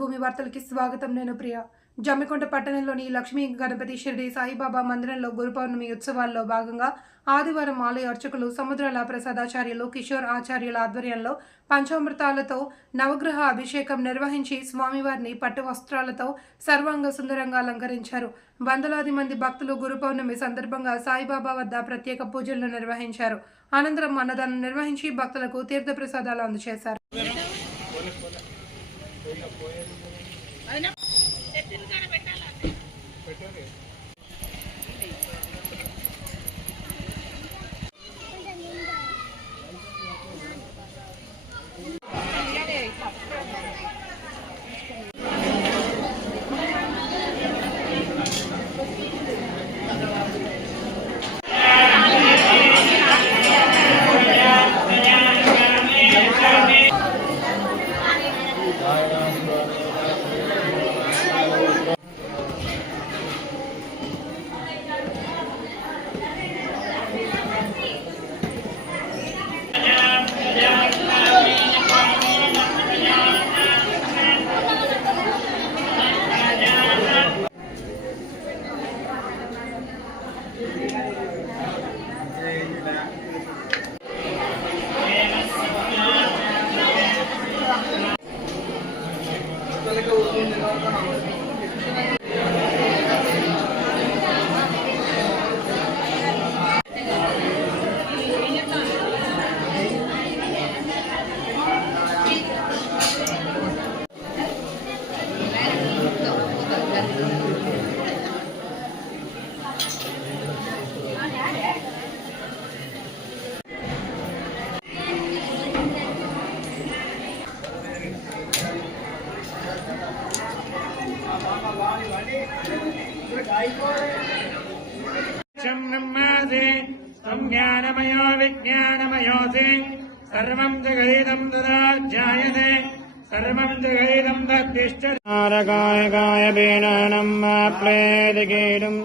భూమి వార్తలకి స్వాగతం. నేను ప్రియ. జమ్మికుంట పట్టణంలోని లక్ష్మీ గణపతి షిరిడి సాయిబాబా మందిరంలో గురు పౌర్ణమి ఉత్సవాల్లో భాగంగా ఆదివారం ఆలయ అర్చకులు సముద్రాల ప్రసాదాచార్యులు కిషోర్ ఆచార్యుల ఆధ్వర్యంలో పంచామృతాలతో నవగ్రహ అభిషేకం నిర్వహించి స్వామివారిని పట్టు వస్త్రాలతో సర్వాంగ సుందరంగా అలంకరించారు. వందలాది మంది భక్తులు గురు పౌర్ణమి సందర్భంగా సాయిబాబా వద్ద ప్రత్యేక పూజలు నిర్వహించారు. అనంతరం అన్నదానం నిర్వహించి భక్తులకు తీర్థ ప్రసాదాలు అందజేశారు. ज्ञानमयो विज्ञानमयोऽसि सर्वं जगदिदं तदाज्ञायते सर्वं जगदिदं तद्दिष्टते नारकाय गाय बीनानं माप्लेदिकीडुम्